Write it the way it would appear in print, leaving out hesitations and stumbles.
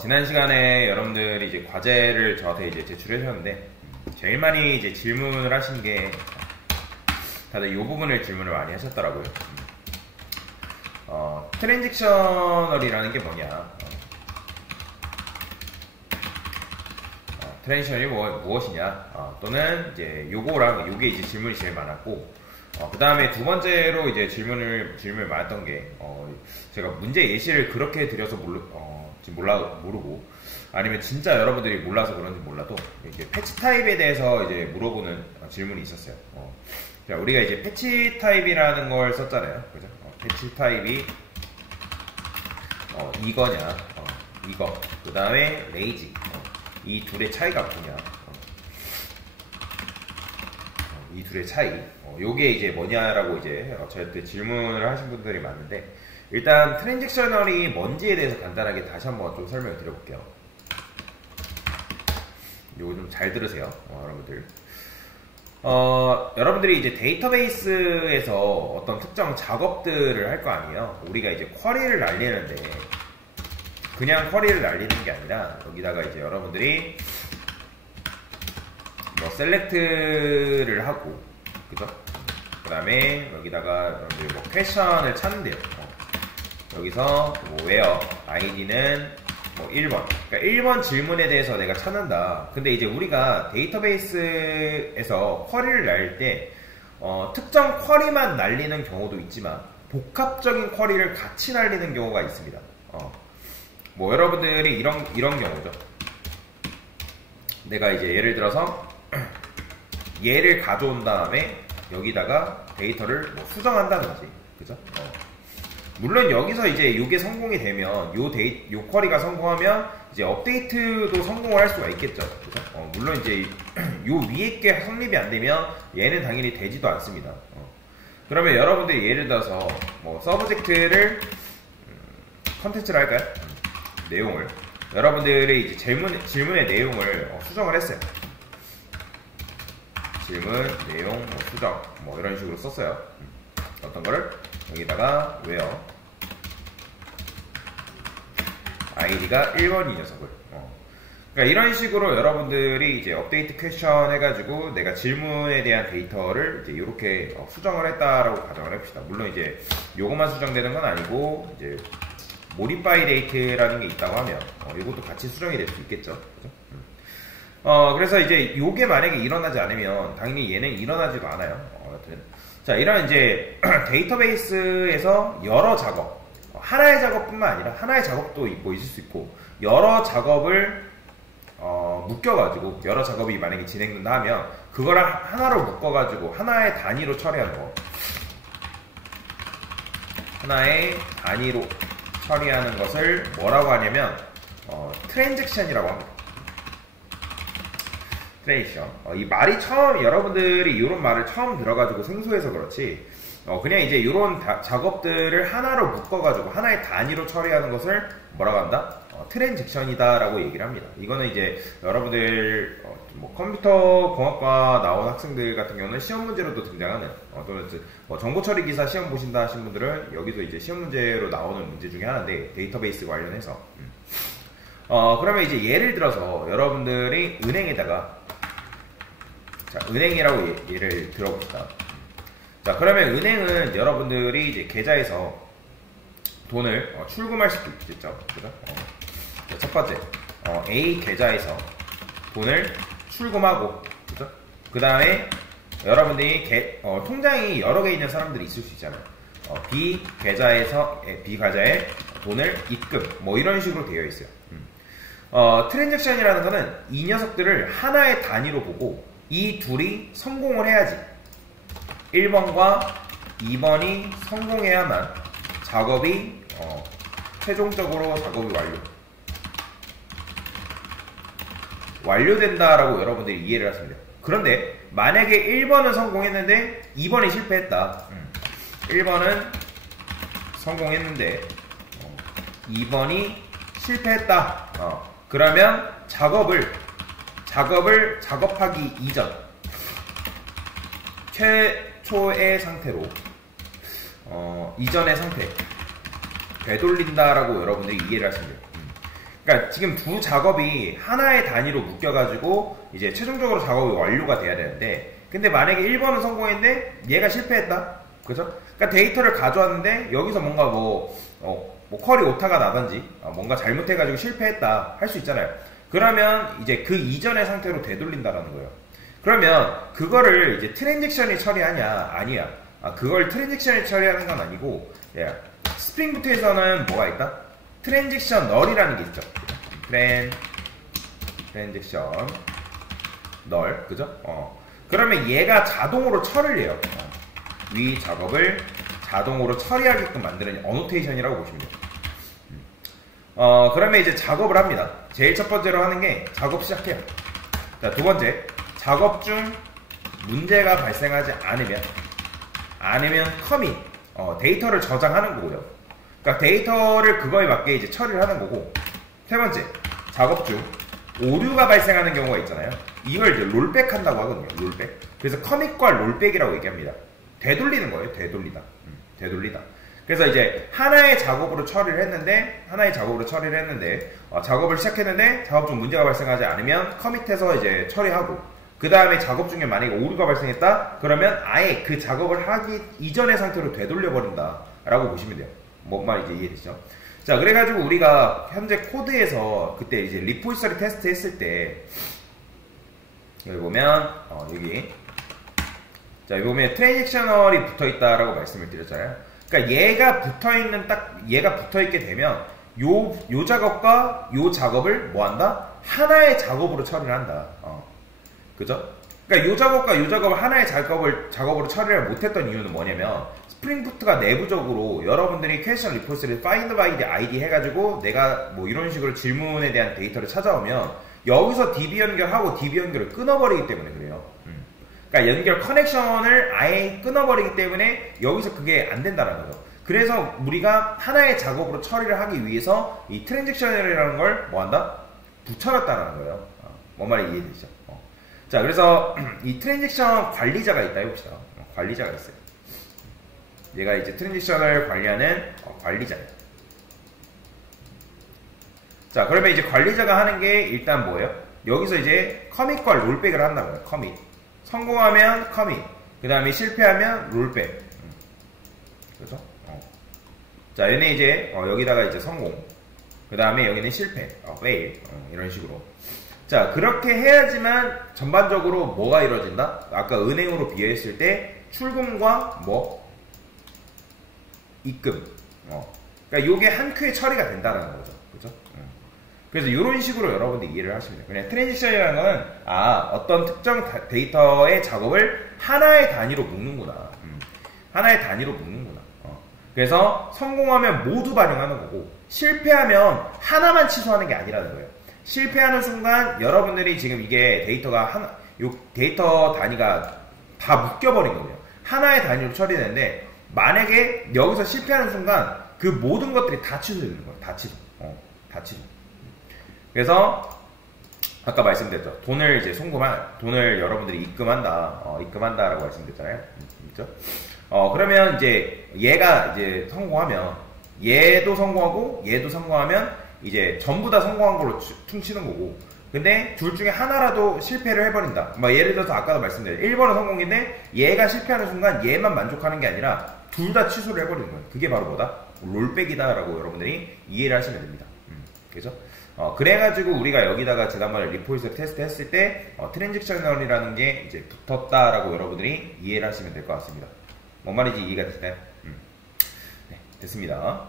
지난 시간에 여러분들이 이제 과제를 저한테 이제 제출해 주셨는데, 제일 많이 이제 질문을 하신 게, 다들 이 부분을 질문을 많이 하셨더라고요. 트랜지셔널이라는 게 뭐냐. 트랜지셔널이 무엇이냐. 또는 이제 요거랑 요게 이제 질문이 제일 많았고, 그 다음에 두 번째로 이제 질문을 많았던 게, 제가 문제 예시를 그렇게 드려서 지금 모르고, 아니면 진짜 여러분들이 몰라서 그런지 몰라도, 이제 패치 타입에 대해서 이제 물어보는 질문이 있었어요. 자, 우리가 이제 패치 타입이라는 걸 썼잖아요. 그죠? 패치 타입이, 이거냐, 이거. 그 다음에 레이지. 이 둘의 차이가 뭐냐. 이 둘의 차이. 요게 이제 뭐냐라고 이제 저한테 질문을 하신 분들이 많은데, 일단 트랜지셔널이 뭔지에 대해서 간단하게 다시 한번 좀 설명을 드려볼게요. 요거 좀 잘 들으세요, 여러분들. 여러분들이 이제 데이터베이스에서 어떤 특정 작업들을 할 거 아니에요. 우리가 이제 쿼리를 날리는데, 그냥 쿼리를 날리는 게 아니라, 여기다가 이제 여러분들이 뭐 셀렉트를 하고, 그죠? 그 다음에 여기다가 여러분들 뭐 퀘션을 찾는데요. 여기서 뭐 where id는 뭐 1번. 그러니까 1번 질문에 대해서 내가 찾는다. 근데 이제 우리가 데이터베이스에서 쿼리를 날릴 때 특정 쿼리만 날리는 경우도 있지만 복합적인 쿼리를 같이 날리는 경우가 있습니다. 뭐 여러분들이 이런 경우죠. 내가 이제 예를 들어서 얘를 가져온 다음에 여기다가 데이터를 뭐 수정한다든지, 그죠? 물론 여기서 이제 요게 성공이 되면 요 쿼리가 성공하면 이제 업데이트도 성공을 할 수가 있겠죠. 그죠? 물론 이제 요 위에 게 성립이 안 되면 얘는 당연히 되지도 않습니다. 그러면 여러분들이 예를 들어서 뭐 서브젝트를 컨텐츠를 할까요? 내용을 여러분들이 이제 질문의 내용을 수정을 했어요. 질문, 내용, 뭐 수정, 뭐 이런 식으로 썼어요. 어떤 거를 여기다가 where id가 1번 이 녀석을. 그러니까 이런 식으로 여러분들이 이제 업데이트 퀘션 해가지고 내가 질문에 대한 데이터를 이제 이렇게 수정을 했다라고 가정을 해봅시다. 물론 이제 요것만 수정되는 건 아니고 이제 modify date라는 게 있다고 하면 이것도 같이 수정이 될 수 있겠죠. 그죠? 그래서 이제 요게 만약에 일어나지 않으면 당연히 얘는 일어나지도 않아요. 여튼 자, 이런 이제 데이터베이스에서 여러 작업, 하나의 작업뿐만 아니라 하나의 작업도 있고 있을 수 있고 여러 작업을 묶여가지고 여러 작업이 만약에 진행된다 하면 그거를 하나로 묶어가지고 하나의 단위로 처리하는 거, 하나의 단위로 처리하는 것을 뭐라고 하냐면 트랜잭션이라고 합니다. 트랜지션. 이 말이 여러분들이 이런 말을 처음 들어가지고 생소해서 그렇지, 그냥 이제 이런 작업들을 하나로 묶어가지고 하나의 단위로 처리하는 것을 뭐라고 한다? 트랜잭션이다 라고 얘기를 합니다. 이거는 이제 여러분들 뭐 컴퓨터 공학과 나온 학생들 같은 경우는 시험 문제로도 등장하는, 또는 뭐 정보처리 기사 시험 보신다 하신 분들은 여기서 이제 시험 문제로 나오는 문제 중에 하나인데, 데이터베이스 관련해서. 그러면 이제 예를 들어서 여러분들이 은행에다가, 자, 은행이라고 예를 들어봅시다. 자, 그러면 은행은 여러분들이 이제 계좌에서 돈을 출금할 수도 있겠죠. 그죠? 첫 번째, A 계좌에서 돈을 출금하고, 그죠? 그 다음에 여러분들이 통장이 여러 개 있는 사람들이 있을 수 있잖아요. B 계좌에 돈을 입금, 뭐 이런 식으로 되어 있어요. 트랜잭션이라는 거는 이 녀석들을 하나의 단위로 보고 이 둘이 성공을 해야지, 1번과 2번이 성공해야만 작업이 최종적으로 작업이 완료된다라고 여러분들이 이해를 하시면 돼요. 그런데 만약에 1번은 성공했는데 2번이 실패했다. 1번은 성공했는데 2번이 실패했다. 그러면 작업을 작업하기 이전, 최초의 상태로 이전의 상태 되돌린다라고 여러분들이 이해를 하시면 돼요. 그러니까 지금 두 작업이 하나의 단위로 묶여가지고 이제 최종적으로 작업이 완료가 돼야 되는데, 근데 만약에 1번은 성공했는데 얘가 실패했다. 그죠? 그러니까 데이터를 가져왔는데 여기서 뭔가 뭐 쿼리 오타가 나든지 뭔가 잘못해가지고 실패했다 할 수 있잖아요. 그러면 이제 그 이전의 상태로 되돌린다라는 거예요. 그러면 그거를 이제 트랜잭션이 처리하냐? 아니야. 그걸 트랜잭션이 처리하는 건 아니고, 스프링 부트에서는 뭐가 있다? 트랜잭션 널이라는 게 있죠. 트랜잭션 널, 그죠? 그러면 얘가 자동으로 처리를 해요. 위 작업을 자동으로 처리하게끔 만드는 어노테이션이라고 보시면 돼요. 그러면 이제 작업을 합니다. 제일 첫 번째로 하는 게 작업 시작해요. 자, 두 번째, 작업 중 문제가 발생하지 않으면 커밋, 데이터를 저장하는 거고요. 그러니까 데이터를 그거에 맞게 이제 처리를 하는 거고, 세 번째, 작업 중 오류가 발생하는 경우가 있잖아요. 이걸 이제 롤백 한다고 하거든요. 롤백. 그래서 커밋과 롤백이라고 얘기합니다. 되돌리는 거예요. 되돌리다. 그래서 이제 하나의 작업으로 처리를 했는데, 작업을 시작했는데 작업 중 문제가 발생하지 않으면 커밋해서 이제 처리하고, 그 다음에 작업 중에 만약에 오류가 발생했다 그러면 아예 그 작업을 하기 이전의 상태로 되돌려 버린다 라고 보시면 돼요. 뭔 말인지 이해되시죠? 자, 그래가지고 우리가 현재 코드에서 그때 이제 리포지터리 테스트 했을 때, 여기 보면 여기 보면 트랜잭셔널이 붙어있다라고 말씀을 드렸잖아요. 그러니까 얘가 붙어있게 되면 요 작업과 요 작업을 뭐 한다? 하나의 작업으로 처리를 한다. 그죠? 그러니까 요 작업과 요 작업을 하나의 작업으로 처리를 못했던 이유는 뭐냐면, 스프링부트가 내부적으로 여러분들이 퀘스천 리포트를 find by the ID 해가지고 내가 뭐 이런 식으로 질문에 대한 데이터를 찾아오면 여기서 DB 연결하고 DB 연결을 끊어버리기 때문에 그래요. 그러니까 연결 커넥션을 아예 끊어버리기 때문에 여기서 그게 안 된다는 거죠. 그래서 우리가 하나의 작업으로 처리를 하기 위해서 이 트랜잭션이라는 걸 뭐 한다? 붙여놨다는 거예요. 뭔 말인지 이해되시죠? 자, 그래서 이 트랜잭션 관리자가 있다 해봅시다. 관리자가 있어요. 얘가 이제 트랜잭션을 관리하는 관리자예요. 자, 그러면 이제 관리자가 하는 게 일단 뭐예요? 여기서 이제 커밋과 롤백을 한다고요. 커밋. 성공하면 커밋. 그 다음에 실패하면 롤백. 그렇죠? 자, 얘네 이제 여기다가 이제 성공. 그 다음에 여기는 실패. fail. 이런 식으로. 자, 그렇게 해야지만 전반적으로 뭐가 이루어진다? 아까 은행으로 비교했을 때 출금과 뭐 입금. 그러니까 요게 한 큐에 처리가 된다는 거죠. 그죠? 그래서 이런 식으로 여러분들이 이해를 하시면 돼요. 그냥 트랜지션이라는 거는 어떤 특정 데이터의 작업을 하나의 단위로 묶는구나. 하나의 단위로 묶는구나. 그래서 성공하면 모두 반영하는 거고, 실패하면 하나만 취소하는 게 아니라는 거예요. 실패하는 순간 여러분들이 지금 이게 데이터가 요 데이터 단위가 다 묶여버린 거예요. 하나의 단위로 처리되는데, 만약에 여기서 실패하는 순간 그 모든 것들이 다 취소되는 거예요. 다 취소. 다 취소. 그래서 아까 말씀드렸죠. 돈을 여러분들이 입금한다라고 말씀드렸잖아요. 그렇죠? 그러면 이제 얘가 이제 성공하면, 얘도 성공하고 얘도 성공하면 이제 전부 다 성공한 걸로 퉁치는 거고, 근데 둘 중에 하나라도 실패를 해버린다. 예를 들어서 아까도 말씀드렸죠. 1번은 성공인데 얘가 실패하는 순간 얘만 만족하는 게 아니라 둘 다 취소를 해버리는 거예요. 그게 바로 뭐다? 롤백이다라고 여러분들이 이해를 하시면 됩니다. 그죠? 그래가지고 우리가 여기다가 지난번에 리포지터리 테스트 했을 때 트랜잭셔널이라는 게 이제 붙었다라고 여러분들이 이해를 하시면 될 것 같습니다. 뭔 말인지 이해가 되시나요? 네, 됐습니다.